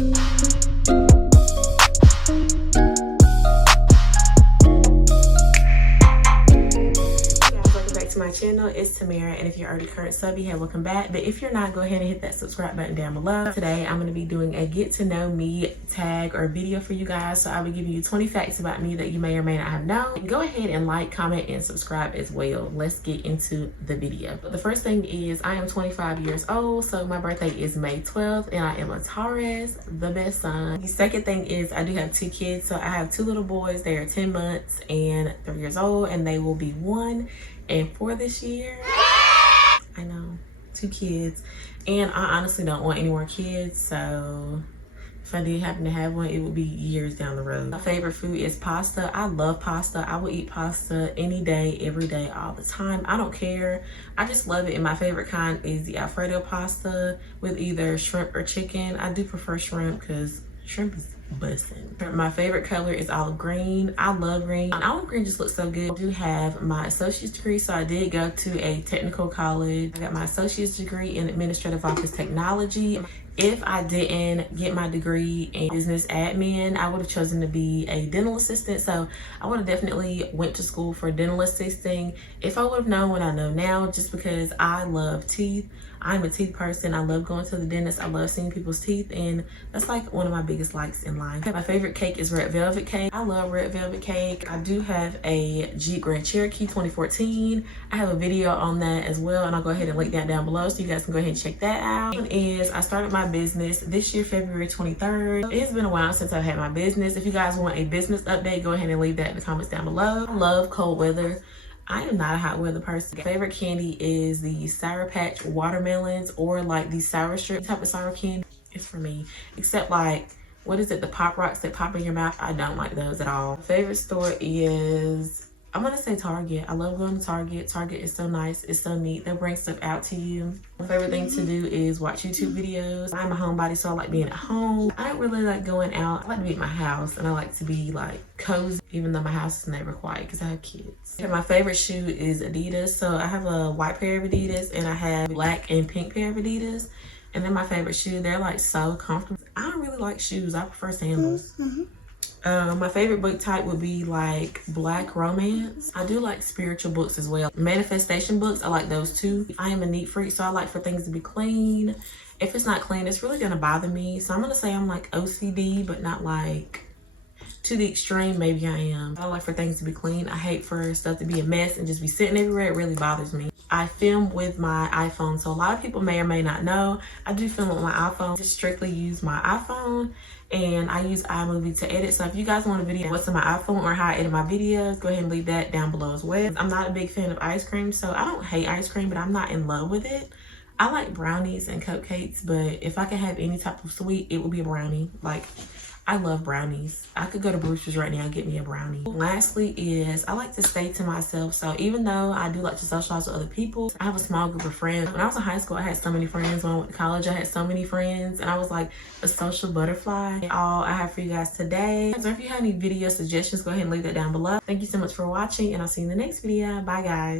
To my channel, it's Tamara, and if you're already current sub, hey, welcome back. But if you're not, go ahead and hit that subscribe button down below. Today I'm going to be doing a get to know me tag or video for you guys, so I will give you 20 facts about me that you may or may not have known. And go ahead and like, comment, and subscribe as well. Let's get into the video. But the first thing is I am 25 years old, so my birthday is May 12th, and I am a Taurus, the best sign. The second thing is I do have 2 kids, so I have 2 little boys. They are 10 months and 3 years old, and they will be 1 and 4 this year. I know, 2 kids, and I honestly don't want any more kids, so if I did happen to have one, it would be years down the road. My favorite food is pasta. I love pasta. I will eat pasta any day, every day, all the time. I don't care. I just love it, and my favorite kind is the Alfredo pasta with either shrimp or chicken. I do prefer shrimp because shrimp is bussin'. My favorite color is olive green. I love green. Olive green just looks so good. I do have my associate's degree, so I did go to a technical college. I got my associate's degree in administrative office technology. If I didn't get my degree in business admin, I would have chosen to be a dental assistant. So I would have definitely went to school for dental assisting if I would have known what I know now, just because I love teeth. I'm a teeth person. I love going to the dentist. I love seeing people's teeth, and that's like one of my biggest likes in life. My favorite cake is red velvet cake. I love red velvet cake. I do have a Jeep Grand Cherokee 2014. I have a video on that as well, and I'll go ahead and link that down below so you guys can go ahead and check that out. One is I started my business this year, February 23rd. It has been a while since I've had my business. If you guys want a business update, go ahead and leave that in the comments down below. I love cold weather. I am not a hot weather person. Favorite candy is the Sour Patch watermelons, or like the sour strip type of sour candy. It's for me. Except like, what is it? The Pop Rocks that pop in your mouth. I don't like those at all. Favorite store is, I'm gonna say Target. I love going to Target. Target is so nice. It's so neat. They bring stuff out to you. My favorite thing to do is watch YouTube videos. I'm a homebody, so I like being at home. I don't really like going out. I like to be at my house, and I like to be like cozy, even though my house is never quiet because I have kids. And my favorite shoe is Adidas. So I have a white pair of Adidas, and I have a black and pink pair of Adidas. And then my favorite shoe, they're like so comfortable. I don't really like shoes. I prefer sandals. My favorite book type would be like Black romance. I do like spiritual books as well. Manifestation books, I like those too. I am a neat freak, so I like for things to be clean. If it's not clean, it's really gonna bother me. So I'm gonna say I'm like OCD, but not like to the extreme. Maybe I am. I like for things to be clean. I hate for stuff to be a mess and just be sitting everywhere. It really bothers me. I film with my iPhone, so a lot of people may or may not know I do film with my iPhone. I just strictly use my iPhone, and I use iMovie to edit. So if you guys want a video what's on my iPhone or how I edit my videos, go ahead and leave that down below as well. I'm not a big fan of ice cream, so I don't hate ice cream, but I'm not in love with it. I like brownies and cupcakes, but if I could have any type of sweet, it would be a brownie. Like, I love brownies. I could go to Brewster's right now and get me a brownie. Lastly is I like to stay to myself. So even though I do like to socialize with other people, I have a small group of friends. When I was in high school, I had so many friends. When I went to college, I had so many friends, and I was like a social butterfly. All I have for you guys today. So if you have any video suggestions, go ahead and leave that down below. Thank you so much for watching, and I'll see you in the next video. Bye guys.